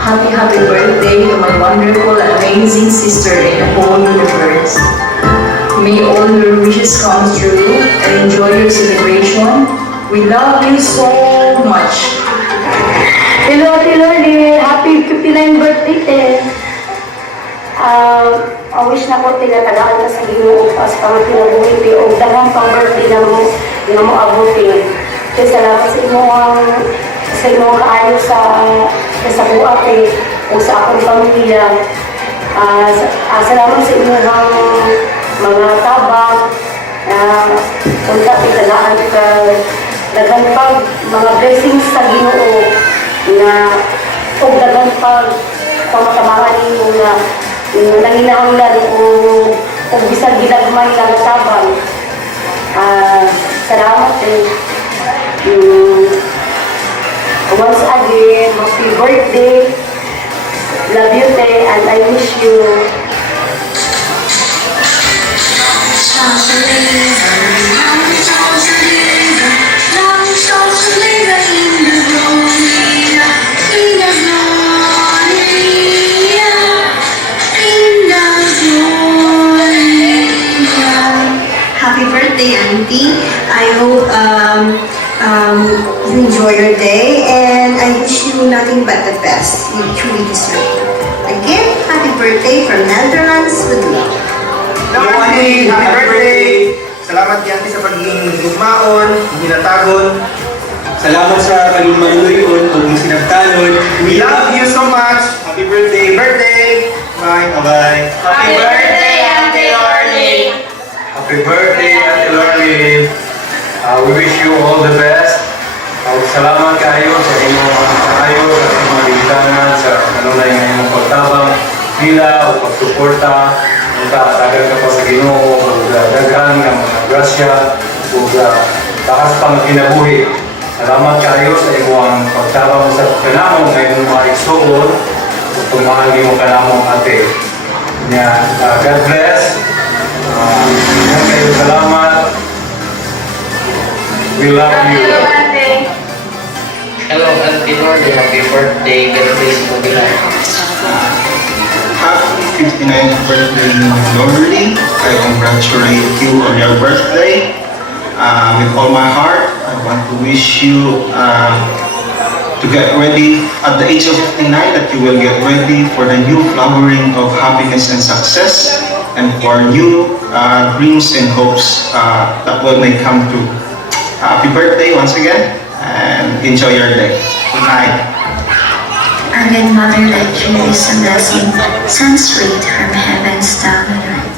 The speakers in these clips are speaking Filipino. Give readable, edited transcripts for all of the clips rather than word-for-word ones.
Happy birthday to my wonderful, amazing sister in the whole universe. May all your wishes come true and enjoy your celebration. We love you so much. Hello, Ate Loli. Happy 59th birthday, I wish na ko tinatagaan ka sa Ginoo pas pang pinabuhi o daghang pang birthday na mo abutin. Kaya salamat sa imong kaayo sa buhat o sa akong pamilya. Salamat sa inyong mga tabang unta titagaan ka daghang pag mga blessings sa Ginoo na o daghang pag pamatabangan ninyo na nanginahanglan o bisag ginagmay ng tabang. Salamat once again, happy birthday. Love you, Te, and I wish you Happy birthday, Auntie. I hope you enjoy your day, and I wish you nothing but the best. You truly deserve it. Again, happy birthday from Netherlands with love. Hello, Auntie! Happy birthday! Salamat yan sa pagiging gugmaon, ginatagon. Salamat sa pagiging maluyon o sinagtanon. We love you so much! Happy birthday! Birthday! Bye! Bye-bye! Happy birthday, Ate Lorly! Happy birthday, Ate Lorly! We wish you all the best. Salamat kayo sa inyong kayo, sa inyong liganan, sa kanunay ng inyong pagtabang, nila o pagsuporta. Tagal ka pa sa Ginoo, daghan ng mga grasya, takas pang kinabuhi. Salamat kayo sa inyong pagtabang sa kanamong ngayong mga igsoon, o tumahagi mo kanamong ate. God bless. Kayo salamat. We love you. Hello, Auntie Lorly. Happy birthday. God bless you for life. Happy 59th birthday, Lorly. I congratulate you on your birthday. With all my heart, I want to wish you to get ready at the age of 59, that you will get ready for the new flowering of happiness and success, and for new dreams and hopes that will may come true. Happy birthday once again, and enjoy your day. Good night. Our good mother like you is a blessing, sent straight from heavens down on earth.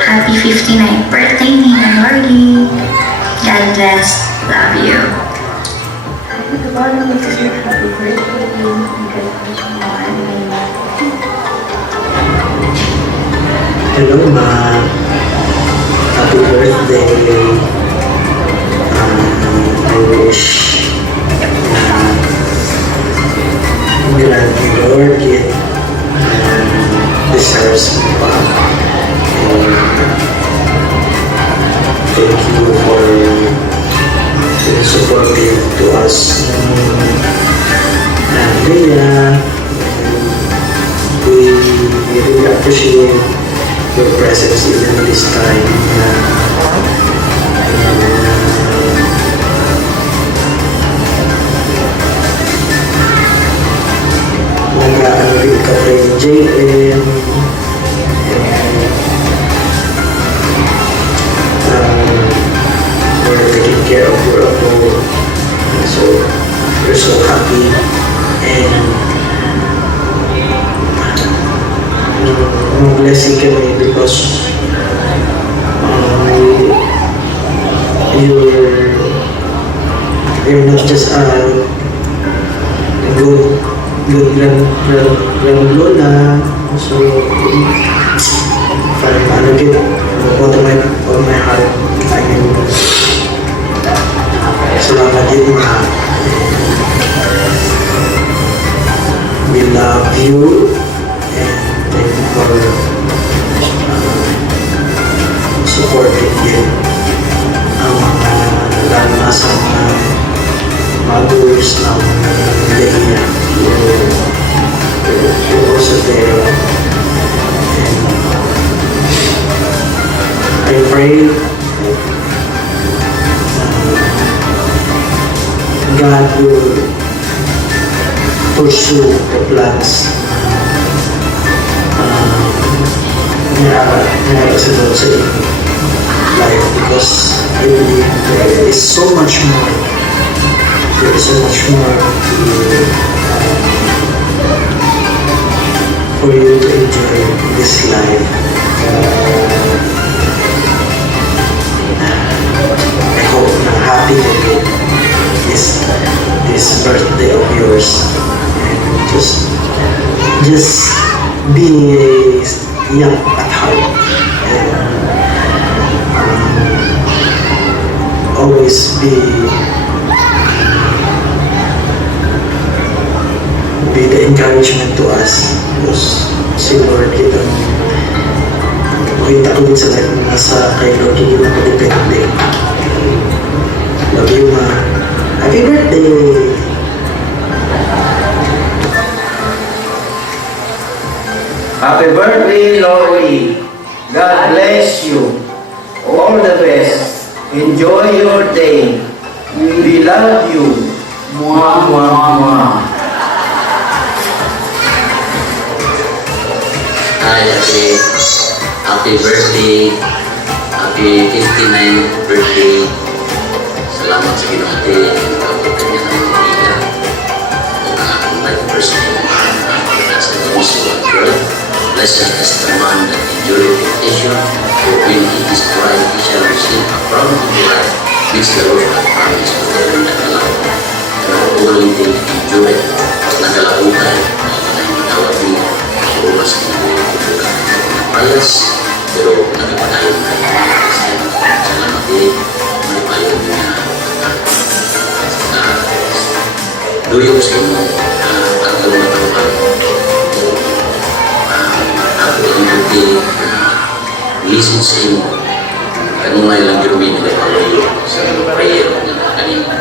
Happy 59th birthday, Nina Lorly. God bless. Love you. Hello, Ma. Happy birthday. I wish grant you Lord it deserves mo pa. Thank you for being supportive to us. And we really appreciate your presence even this time. Nag-ano rin ka kay JM. We're taking care of your apo. So, we're so happy. And blessing kami because you're not just a good grandlola. So, from from the bottom of my heart, I mean, salamat din, Ma. We love you and thank you for supporting din ang mga naglalasang mothers ng Leia. pursue the plans meron sa doon sa life, because I believe there is so much more. There is so much more for you to enjoy this life. I hope na happy to be this birthday of yours, and just be young at heart, and always be the encouragement to us, because si Lord kita ko din sa life mo, nasa kay Lord hindi na depende. Love you, ma. Happy birthday! Happy birthday, Lori. God bless you. All the best. Enjoy your day. We love you. Mwah, mwah, mwah. Hi, Ate. Happy birthday. Happy 59th birthday. Salamat sa Ginoo, Ate. Ikaw kanya ng pamilya. Ang akong life person. Sa Jerusalem girl. Blessed is the man that endureth temptation, for when he is tried, he shall receive a crown of life, which the Lord hath promised to them that love. Only they endure it, at nagalautan, ay matawag mo, oras mo, malas, pero nagpapadayon na salamat din, manipayon niya, duyok sa inyo, ang iyong natawag, ako ang hindi listen sa inyo. Kanunay lang girumin nila palayo sa prayer na kanina.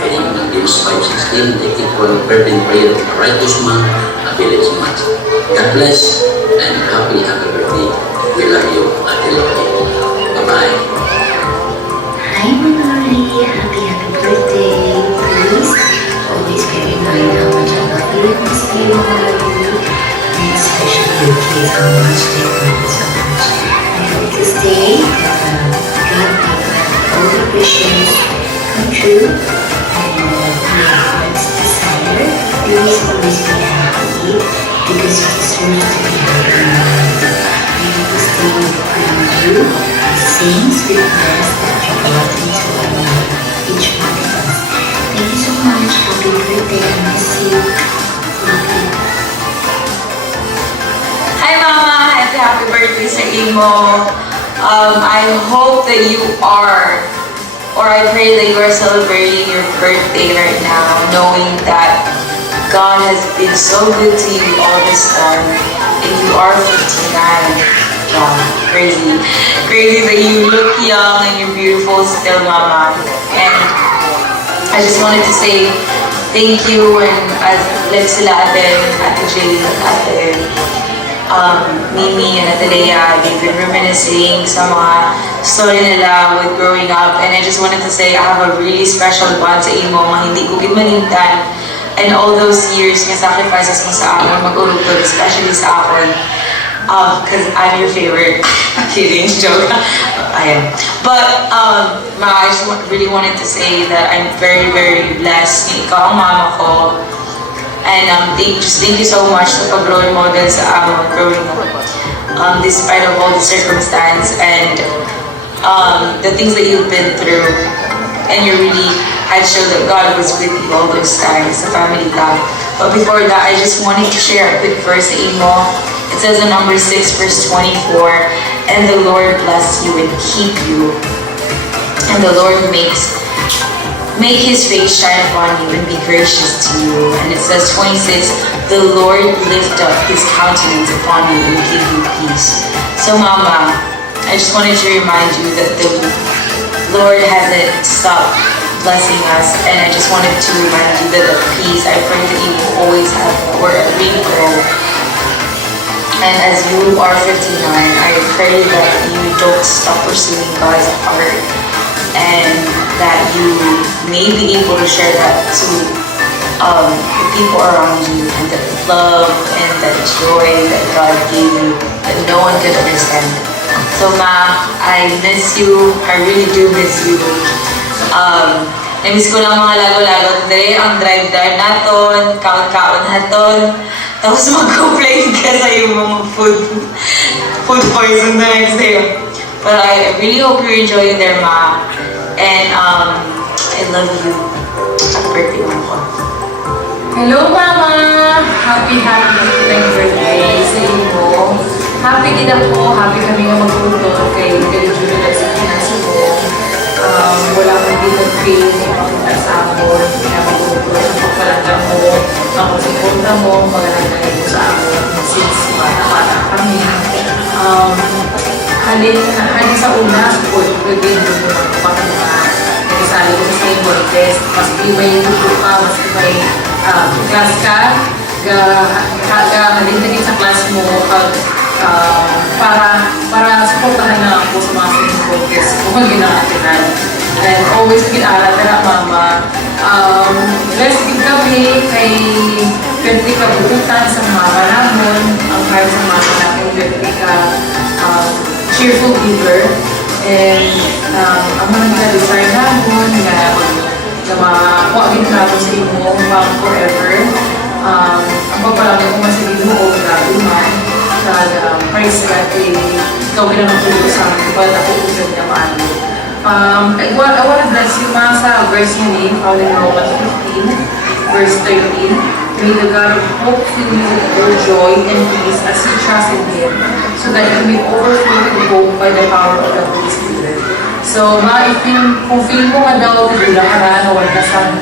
Kanina ng James 5:16, the equal fervent prayer of a righteous man availeth much. God bless and happy birthday. We love you, Ate Lori. Bye-bye. Hi, Manoli. Happy birthday. Please always bear in mind how much I love you and miss you, Manoli. And especially your kids, how much they love you so much. I hope this day God make all the wishes come true, and may heart's desire. Please always be happy, because you deserve to be happy. I hope this day will bring you the same sweetness that you brought into our life, each one of us. Thank you so much. Happy birthday. I miss you. Love you. Hi Mama! Happy birthday sa imo. I hope that you are, or I pray that you are celebrating your birthday right now, knowing that God has been so good to you all this time, and you are 59. Wow, crazy. Crazy that you look young and you're beautiful still, Mama. And I just wanted to say thank you, and as like sila Ate Jay, Ate Mimi and Ate Leia, they've been reminiscing sa mga story nila with growing up, and I just wanted to say I have a really special bond sa imo, mga hindi ko gimalintan, and all those years nga sacrifices mo sa akon, mag-urugod, especially sa akon, because I'm your favorite. Kidding, joke. I am. But I just really wanted to say that I'm very, very blessed. Ikaw ang mama ko. And thank you so much sa pag-role model sa amon growing up. Despite of all the circumstance and the things that you've been through, and you really had showed that God was with you all those times, sa family love. But before that, I just wanted to share a quick verse sa imo. It says in number 6, verse 24, and the Lord bless you and keep you, and the Lord make his face shine upon you and be gracious to you. And it says 26, the Lord lift up his countenance upon you and give you peace. So Mama, I just wanted to remind you that the Lord hasn't stopped blessing us, and I just wanted to remind you that the peace, I pray that you will always have or really grow. And as you are 59, I pray that you don't stop pursuing God's heart, and that you may be able to share that to the people around you, and that love and that joy that God gave you that no one could understand. So Ma, I miss you. I really do miss you. Na-miss ko lang mga lago-lago. Dere, ang drive-drive naton, kaon-kaon naton. Tapos mag-complain ka sa yung mga food poison the next day. But I really hope you're enjoying there, Ma. And I love you. Happy birthday, Mama. Hello, Mama! Happy 59th birthday sa inyo. Happy din ako. Happy kami nga magputo kay Julie at sa kinasa mo. Wala akong dito pain sa amon. Kaya magputo sa pagpalanda mo. Ako sa punta mo. Maganda mo sa amon. Since bata kami. Halin sa una, support ko din mo pag nagsali ko sa same test. Maski may tuto ka, maski may class ka, halin na din sa class mo para supportahan na ako sa mga same focus kung ginakatinan. And always ginaaral ka na, Mama. Let's give kami kay Pwede ka buutan sa mga panahon, ang kahit sa mga panahon, pwede ka cheerful giver. And ang mga nag-desire namin na makakuha din natin sa inyo pang forever. Ang pagpalagay ko mas hindi mo o grabe man. Praise God, ikaw pinamatuloy sa amin. Kapag ako usap niya paano. I want to bless you, Ma, sa verse niya ni, found in Romans 15, verse 13. May the God of hope fill you with all joy and peace as you trust in Him, so that you may overflow with hope by the power of the Holy Spirit. So, Ma, kung feel mo nga daw, wala ka na, wala ka sa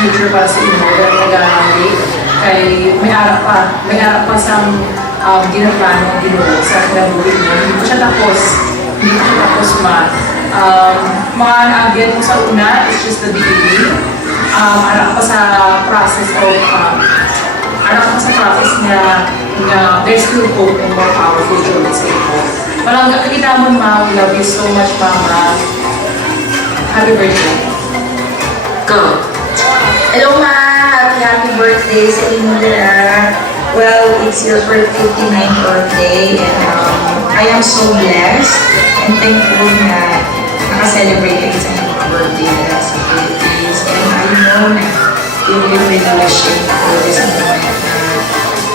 future para sa inyo, wala ka nag-aamali, kay may arap pa sa ginaplano, sa kinabuhin mo. Hindi ko siya tapos, Ma. Mga naagyan mo sa una, it's just the beginning. Arap pa sa process na there's still hope and more powerful journeys sa ito. Walang kakita mo, Ma. We love you so much, Mama. Happy birthday. Go. Hello, Ma! Happy birthday sa inyo lahat. Well, it's your 59th birthday and I am so blessed and thankful na nakaselebrate kayo sa inyong mga birthday na sa Philippines. And I know na you've been really wishing for this moment na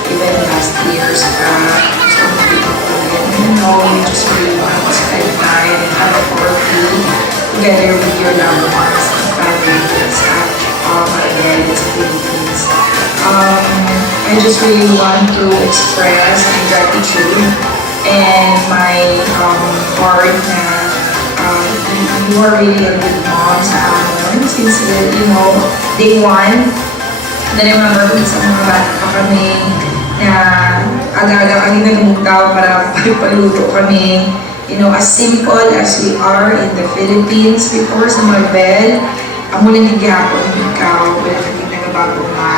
even last years so many people and you know you just really want to spend time and have a party together with your loved ones and family that's again in the Philippines. I just really want to express my gratitude and my heart na you are really a good mom sa amin since day one. I remember kung sa mga bata pa kami na aga-aga kami nagmutaw para paluto kami. As simple as we are in the Philippines before sa Marbel, amo lang nagyapon ikaw, wala kami nagabago ma.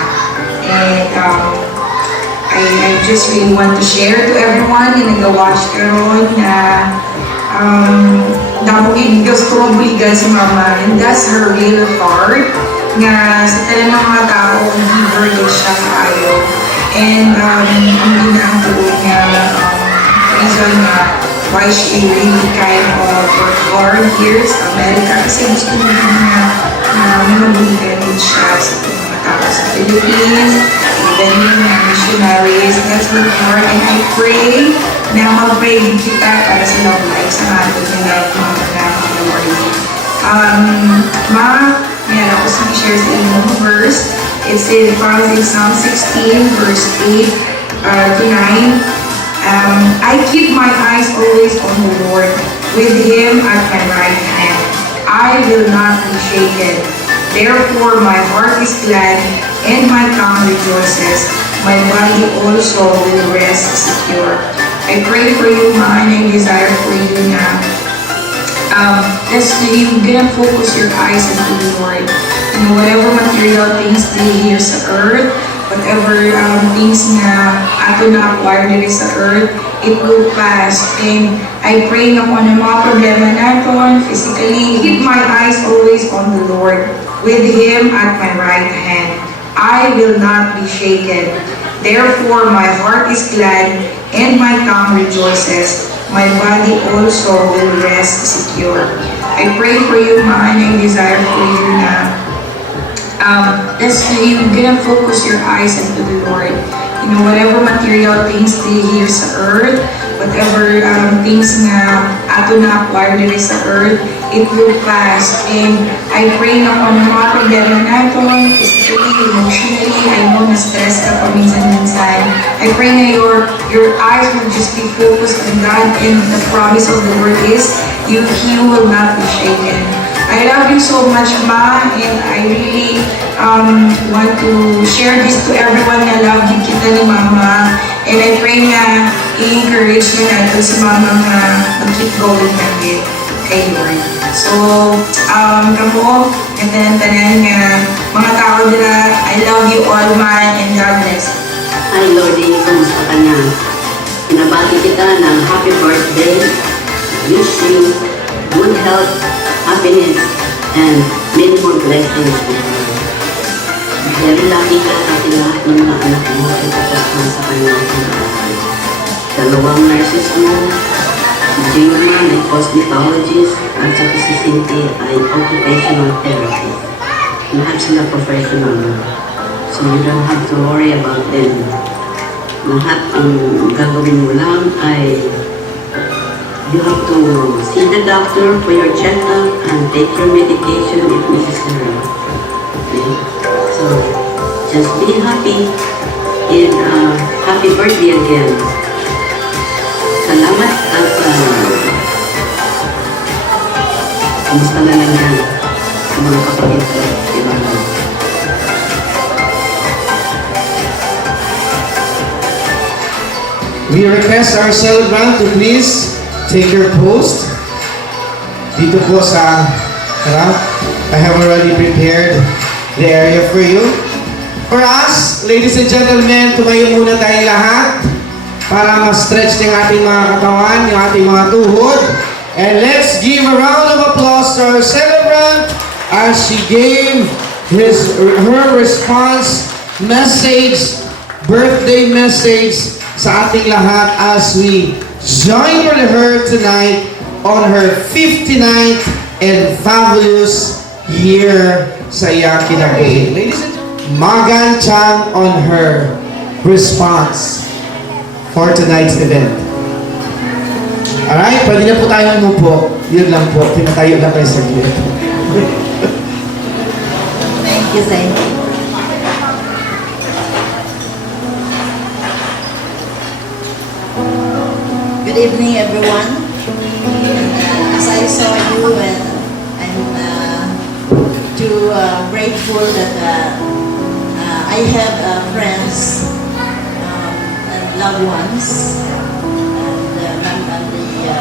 And I just really want to share to everyone na nag-watch karon na damogin gusto mabuligan si Mama, and that's her real heart nga sa talang ng mga tao giver din siya kayo. And hindi na ang tuloy nga reason nga why she really kind of work hard here sa America kasi gusto niya na mabuligan din siya sa mga tao sa Philippines, even yung missionaries. That's her heart, and I pray na mag-pray kita para sa love life sa atin nila mga Ma, yan ako sa share sa inyong verse. It's found in Psalm 16 verse 8 to 9. I keep my eyes always on the Lord, with Him at my right hand. I will not be shaken. Therefore my heart is glad and my tongue rejoices. My body also will rest secure. I pray for you, Ma, and I desire for you na you're gonna focus your eyes into the Lord. Whatever material things they here sa earth, whatever things na ato na acquire dito sa earth, it will pass. And I pray na kung ano mga problema natin, physically, keep my eyes always on the Lord, with Him at my right hand. I will not be shaken. Therefore my heart is glad and my tongue rejoices. My body also will rest secure. I pray for you, Ma, and I desire for you na you're gonna focus your eyes into the Lord. You know, whatever material things here sa earth, whatever things na ato na acquire dito sa earth, it will pass. And I pray na kung ano mga problema nato, especially emotionally, I know na-stress ka pa minsan-minsan. I pray na your eyes will just be focused on God, and the promise of the Lord is, He will not be shaken. I love you so much, Ma, and I really want to share this to everyone na love din kita ni Mama. And I pray na i-encourage na natin si Mama na mag-keep going natin kay Lord. So, kamo, and then tanan nga, mga tao nila, I love you all, man, and God bless. Hi, Lordy, kumusta ka na? Pinabati kita ng happy birthday. Wish you good health, happiness, and many more blessings. Very lucky ka natin lahat ng mga anak mo ay tapos sa kanyang pag-aaral. Dalawang nurses mo, si Jayma ay cosmetologist, at saka si Cynthia ay occupational therapist. Lahat sila professional. So you don't have to worry about them. Lahat ang gagawin mo lang ay you have to see the doctor for your checkup and take your medication if necessary. Okay? So, just be happy and happy birthday again. Salamat at kamusta na lang yan sa mga kapatid ko, diba? We request our celebrant to please take your post dito po sa harap. I have already prepared the area for you. For us, ladies and gentlemen, tumayo muna tayo lahat para ma-stretch ng ating mga katawan, yung ating mga tuhod. And let's give a round of applause to our celebrant as she gave her response message, birthday message sa ating lahat as we join with her tonight on her 59th and fabulous year sa iyang kinabuhi. Ladies and gentlemen, Magan Chang on her response for tonight's event. Alright, pwede na po tayong umupo. Yun lang po, pinatayo lang kayo saglit. Thank you, thank you. Good evening, everyone. As I saw you, and I'm too grateful that I have friends and loved ones, and the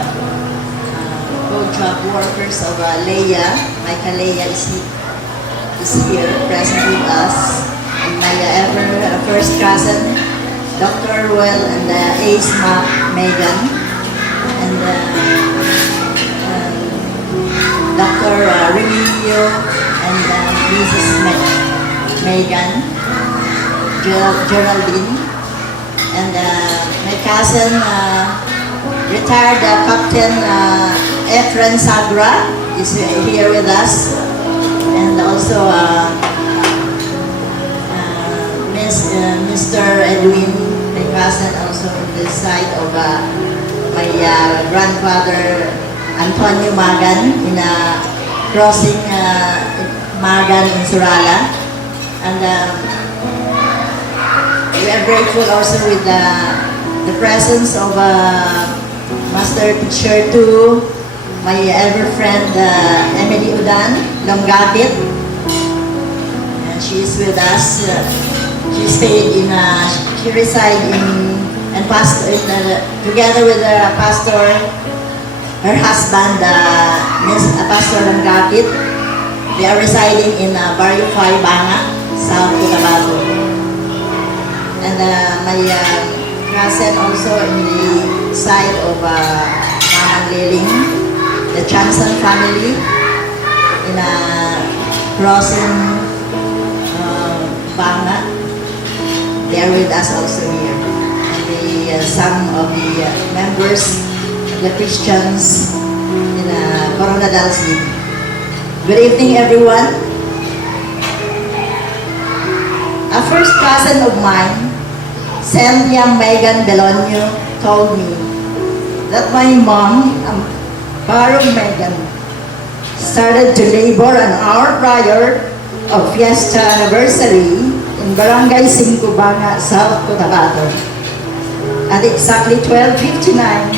co-job workers of Leia. Michael Leia is here, present with us, and my first cousin, Dr. Ruel, and Ace Megan, and Dr. Remigio, and Mrs. Megan, Geraldine, and my cousin, retired Captain Efren Sagra is here with us, and also Mr. Edwin, my cousin, also on this side of my grandfather Antonio Magan in crossing Magan in Surala, and we are grateful also with the presence of Master Teacher 2, my ever friend Emily Udan Longgapit, and she is with us. She stayed in, she resided in, and pastor, together with her pastor, her husband, Pastor Longgapit. They are residing in Barrio 5, Banga, South Cotabato. And my cousin also in the side of Mama Liling, the Chanson family, in crossing Banga. They are with us also here. And some of the members, the Christians in Coronadal City. Good evening, everyone. A first cousin of mine, Cynthia Megan Belonio, told me that my mom, Barong Megan, started to labor an hour prior of Fiesta anniversary in Barangay Cinco Banga, South Cotabato. At exactly 12:59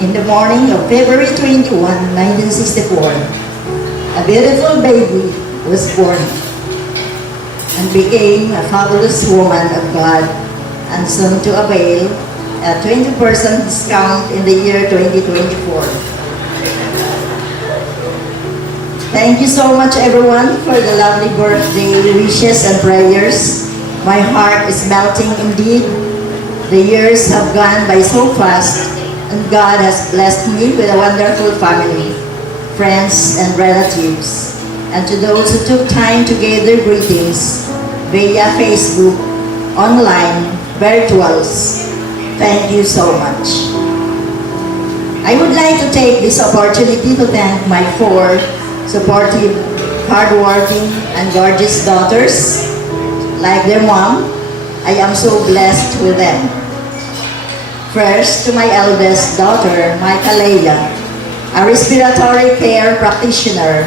in the morning of February 21, 1964, a beautiful baby was born and became a fabulous woman of God and soon to avail a 20% discount in the year 2024. Thank you so much, everyone, for the lovely birthday wishes and prayers. My heart is melting indeed. The years have gone by so fast, and God has blessed me with a wonderful family, friends, and relatives. And to those who took time to give their greetings via Facebook, online, virtuals, thank you so much. I would like to take this opportunity to thank my 4 supportive, hardworking, and gorgeous daughters. Like their mom, I am so blessed with them. First, to my eldest daughter, Michaela, a respiratory care practitioner,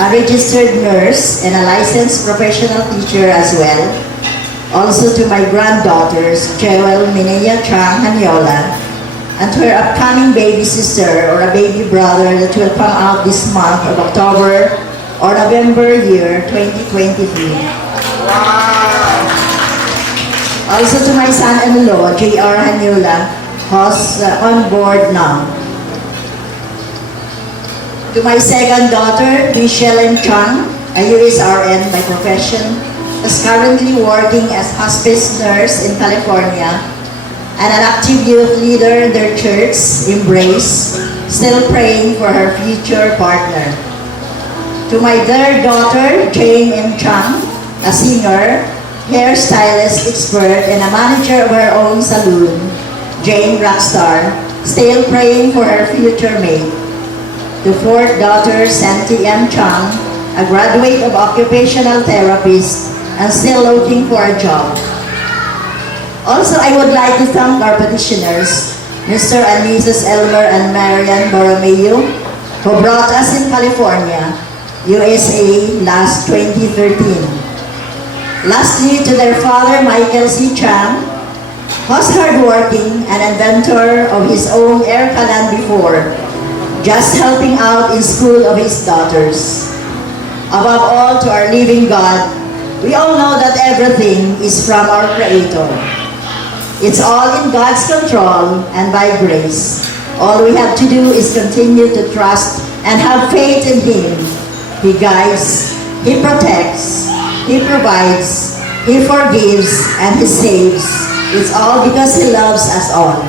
a registered nurse, and a licensed professional teacher as well. Also to my granddaughters, Joel Minea Chang Hanyola, and to her upcoming baby sister or a baby brother that will come out this month of October or November year 2023. Also to my son-in-law, J.R. Hanyola, who's on board now. To my second daughter, Michelle M. Chang, a USRN by profession, is currently working as hospice nurse in California and an active youth leader in their church, Embrace, still praying for her future partner. To my third daughter, Jane M. Chang, a singer, hairstylist expert, and a manager of her own salon, Jane Rockstar, still praying for her future mate. To fourth daughter, Santi M. Chang, a graduate of occupational therapist and still looking for a job. Also, I would like to thank our petitioners, Mr. and Mrs. Elmer and Marian Borromeo, who brought us in California, USA, last 2013. Lastly, to their father, Michael C. Chang, who's hardworking and inventor of his own air calan before, just helping out in school of his daughters. Above all, to our living God, we all know that everything is from our Creator. It's all in God's control and by grace. All we have to do is continue to trust and have faith in Him. He guides, He protects, He provides, He forgives, and He saves. It's all because He loves us all.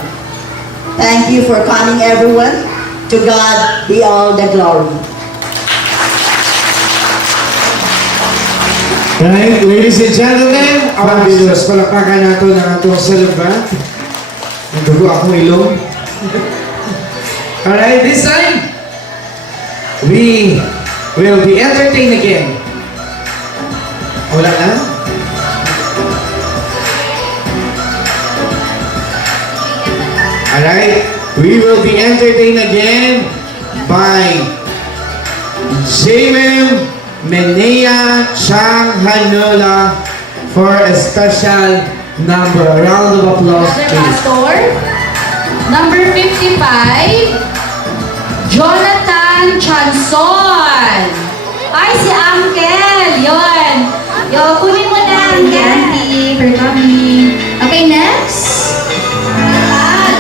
Thank you for coming, everyone. To God be all the glory. Right, ladies and gentlemen, fabulous. Palakpakan nato ng atong celebrant. Nagdugo akong ilong. Alright, this time, we will be entertained again. Wala na? Alright, we will be entertained again by J.M. Menea Chang Hanola for a special number. A round of applause, Another please. pastor, number 55, Jonathan Chanson. Ay, si Uncle! Yun. Yo, kunin mo na, Uncle. Auntie, for coming. Okay, next.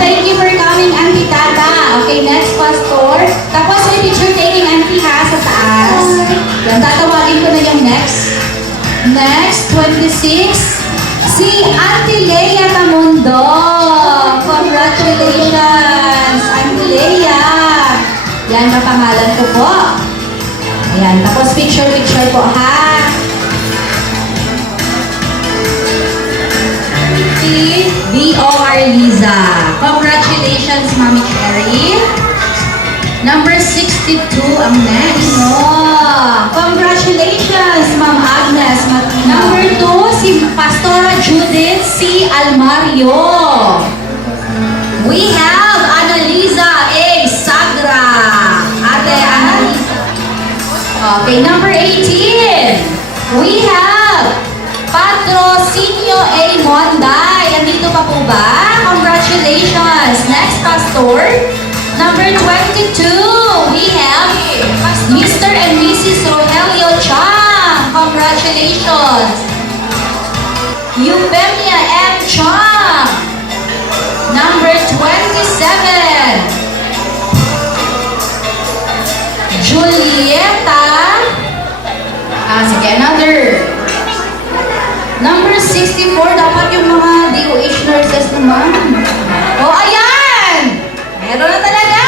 Thank you for coming, Auntie Tata. Okay, next, pastor. Tapos may picture taking, Auntie, ha, sa taas. Yan, tatawagin ko na yung next. Next, 26. Si Auntie Leia Tamundo. Congratulations, Auntie Leia. Yan, kapangalan ko po. Ayan, tapos picture po, ha. Arliza. Congratulations, Mami Cherry. Number 62 ang next. Oh, congratulations, Ma'am Agnes Matino. Number 2, si Pastora Judith C. Almario. We have Annalisa A. Sagra. Ate Annalisa. Okay, number 18. We have Patrocinio A. Monday. Andito pa po ba? Congratulations. Next, Pastor. Number 22. We have Mr. and Mrs. Rogelio Chang. Congratulations. Eufemia M. Chang. Number 27. Julieta. Sige, another. Number 64, dapat yung mga DOH nurses naman. Oh, ayan! Meron na talaga!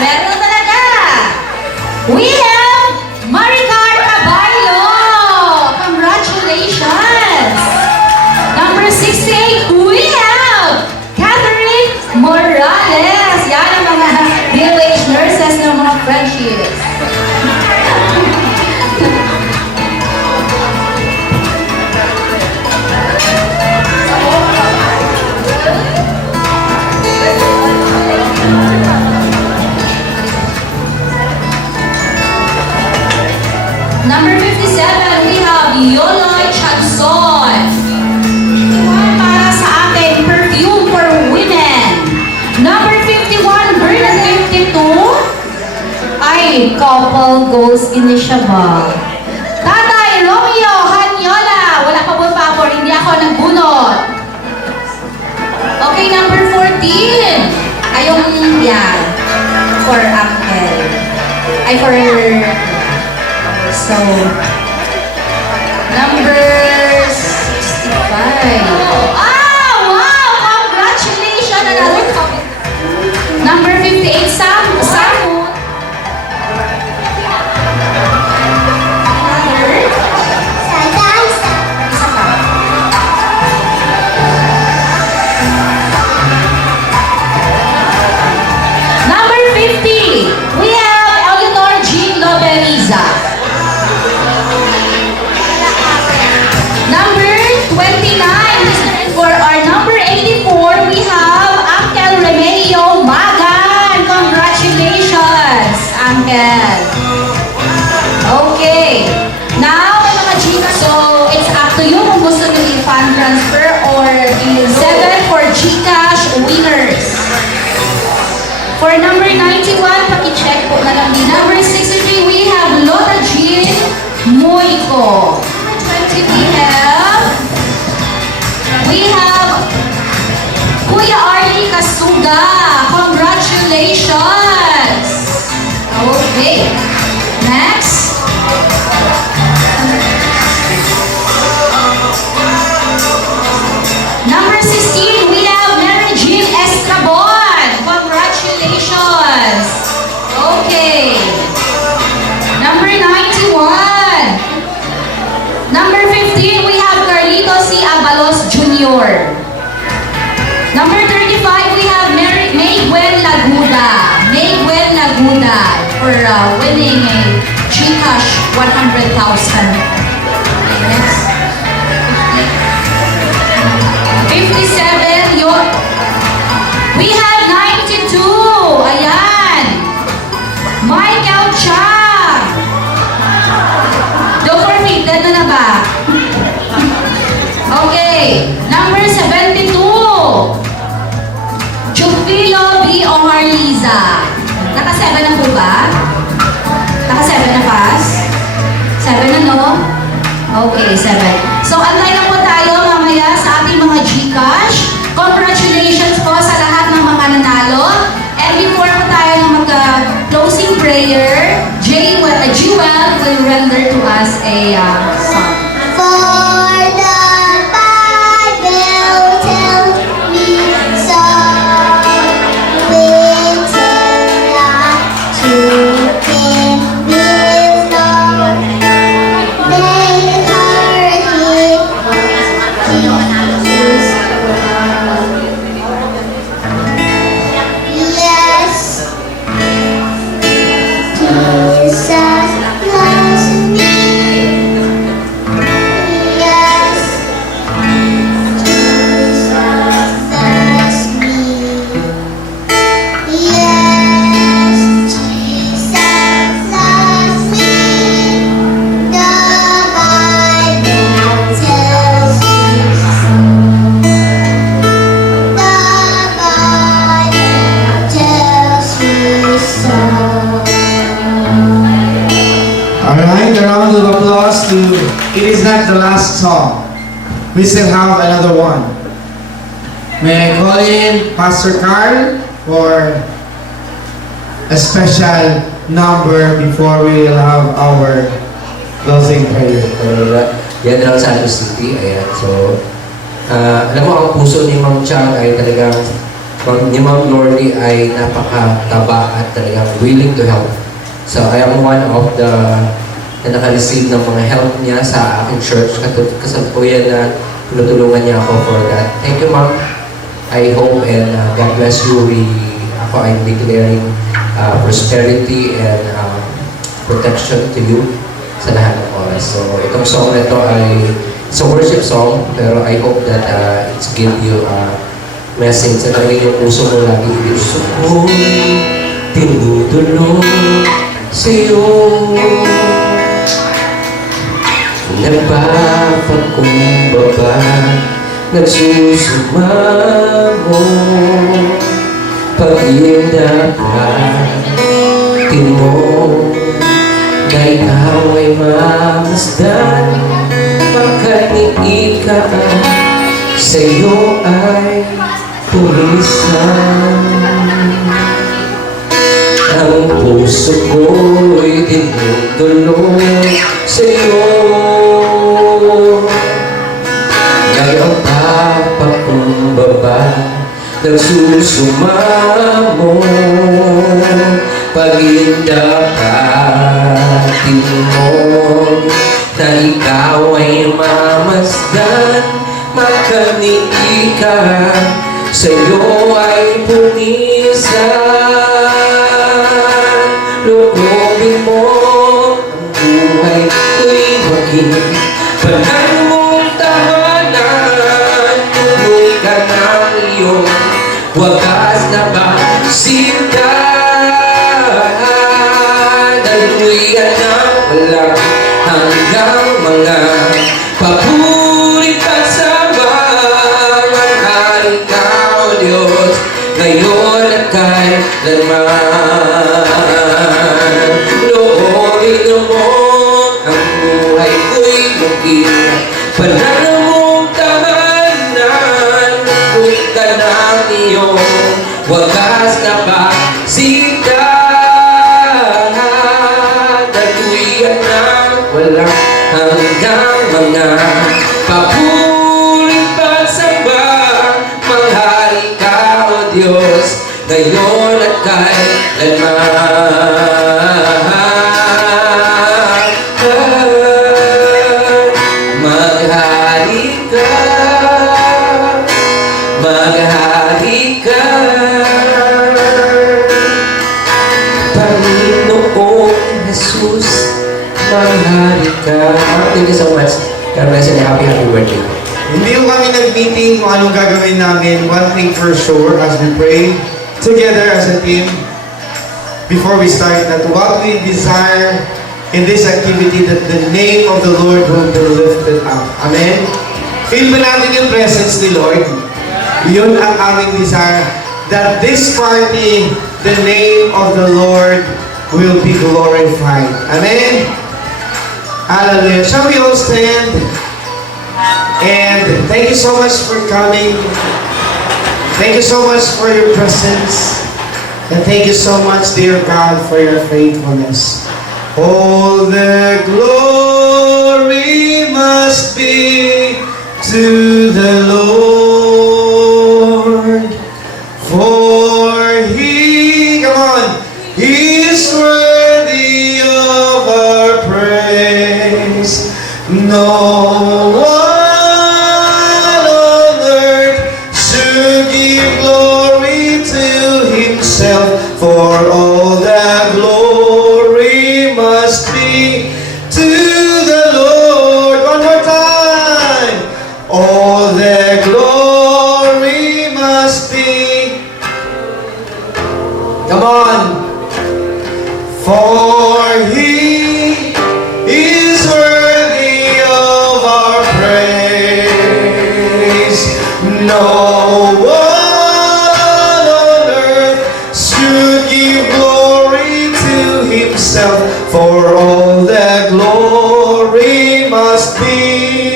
Meron na talaga! We have Maricar Caballo! Congratulations! Number 68, we have Catherine Morales! Yan ang mga DOH nurses ng mga friendships. Number 57, we have Yoloy Chanson. Para sa akin, perfume for women. Number 51, Bernadette 52. Ay, couple goals initiable. Tatay Romeo Hanyola. Wala pa po favor, hindi ako nagbunot. Okay, number 14. Ayong, yan. For uncle. Ay, for... So, number 65. Ah, wow! Congratulations! Another couple. Number 58, Samu. Another? Isa pa. Number 50, we have Eleanor Jean Loberiza. Number 29, for our number 84, we have Uncle Remeo Magan. Congratulations, Uncle. Okay. Now, mga chika, so it's up to you kung gusto nyo i-fund transfer or i-7 for GCash winners. For number 91, paki-check po na lang din. Number 63, we have Lola Jean Moico. We have Kuya Arlie Kasuga. Congratulations! Okay. Next. Number 16, we have Mary Jean Estrabon. Congratulations! Okay. Number 91. Number 15, we have Carlito C. Abalos Jr. Number 35, we have Maygwen Laguda. Maygwen Laguda for winning a GCash 100,000. Next. 57, we have 92. Ayan. Michael Chang. Don't forfeited na ba? Okay. Number 72. Jufilo B. Omarliza. Naka-7 na po ba? Naka-7 na pass? 7 na, no? Okay, 7. So, antay lang po tayo mamaya sa ating mga GCash. Congratulations po sa lahat ng mga nanalo. And before po tayo ng mag-closing prayer, Jewel will render to us a song. For the Bible tells me so, with to him is Lord. They heard it was Jesus. the last song. We still have another one. May I call in Pastor Carl for a special number before we will have our closing prayer. Yan lang sa Santos City. Ayan. So, alam mo, ang puso ni Ma'am Chang ay talagang, ni Ma'am Lordy ay napakataba at talagang willing to help. So, I am one of the na naka-receive ng mga help niya sa aking church. Kasalukuyan na tinutulungan niya ako for that. Thank you, Ma'am. I hope and God bless you. Ako ay declaring prosperity and protection to you sa lahat ng oras. So, itong song na ito ay it's a worship song, pero I hope that it's give you a message na talagang yung puso mo lagi gusto ko'y tinutulong sa'yo. Nagpapakumbaba, nagsusumamo, pag-iindapatin mo na ikaw ay mamasdan, magkaniig ka, sa'yo ay pulisan. Ang puso ko'y tinutulong sa'yo. Ngayong papakumbaba, nagsusumamo, pag-indapatin mo na ikaw ay mamasdan, magkaniig ka, sa'yo ay punisan. Loobin mo ang buhay ko'y maging banal mong tahanan. Tuloy ka ng iyong wagas na basidahan. Daluy ka ng walang hanggang mga paburit pagsabang. Maghari ka, O Diyos, ngayon at kailanman. Loobin mo ang buhay ko'y maging banal mong tahanan. Tuloy ka ng iyong wagas na basidahan. Daluyan ng walang hanggang mga papuring pagsamba. Manghari ka, O Diyos, ngayon at kailanman. Maghari ka, maghari ka, Panginoong Jesus, maghari ka. Thank you so much. God bless you and happy birthday. Hindi ko kami nag-meeting kung anong gagawin namin. One thing for sure as we pray together as a team before we start, that what we desire in this activity, that the name of the Lord will be lifted up. Amen? Feel ba natin yung presence ni Lord? Yun ang aming desire. That this party, the name of the Lord will be glorified. Amen? Hallelujah. Shall we all stand? And thank you so much for coming. Thank you so much for your presence. And thank you so much, dear God, for your faithfulness. All the glory must be to the Lord. For He, come on, He is worthy of our praise. No one on earth should give glory to Himself, for all the glory must be to the Lord. One more time. All the glory must be. Come on. For He is worthy of our praise. No one on earth should give glory to Himself, for all the glory must be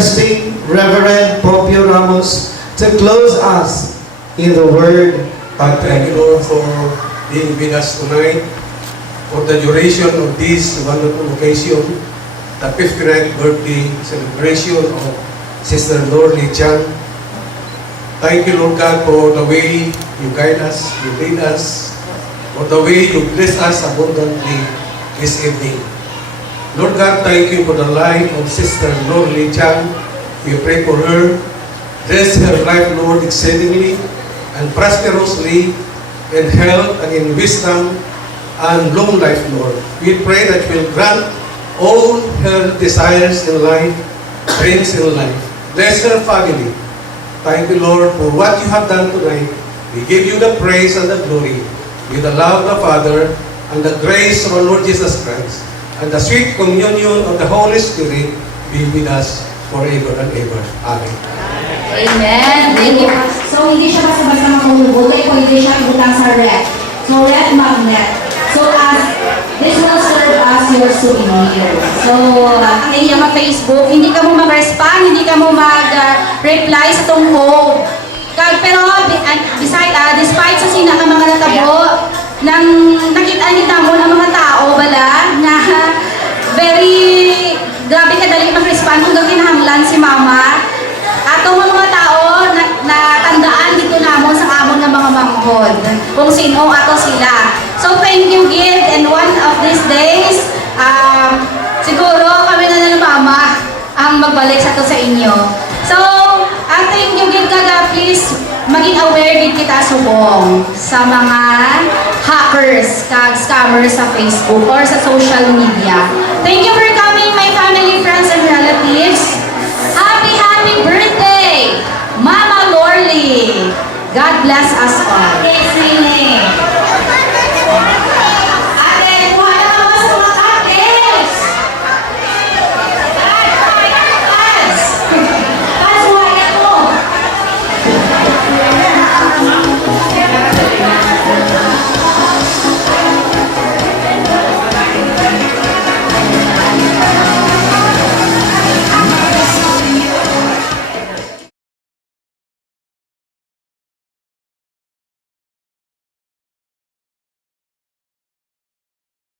requesting Reverend Popio Ramos to close us in the word of Thank you, Lord, for being with us tonight, for the duration of this wonderful occasion, the 59th birthday celebration of Sister Lorly Chan. Thank you, Lord God, for the way you guide us, you lead us, for the way you bless us abundantly this evening. Lord God, thank you for the life of Sister Lorly Chan. We pray for her. Bless her life, Lord, exceedingly and prosperously in health and in wisdom and long life, Lord. We pray that you will grant all her desires in life, dreams in life. Bless her family. Thank you, Lord, for what you have done tonight. We give you the praise and the glory with the love of the Father and the grace of our Lord Jesus Christ and the sweet communion of the Holy Spirit be with us forever and ever. Amen. Amen. Thank you. So, hindi siya basta-basta makahulugoy kung hindi siya ibutang sa red. So, red magnet. So, this will serve as your souvenir. So, ang iyong Facebook, hindi ka mo mag-respond, hindi ka mo mag-reply sa itong code. Pero, despite sa sina ng mga natabo, nang nakita mo ng mga tao, bala, na very, grabe kadali mag-respond kung kinahanglan si Mama. Atong mga tao na tandaan dito namon sa amon ng mga manghod kung sino ato sila. So thank you, Gid, and one of these days, siguro kami na ng Mama ang magbalik sa to sa inyo. So, thank you, Gid, kaga, please maging aware din kita subong sa mga hackers, scammers sa Facebook or sa social media. Thank you for coming, my family, friends, and relatives.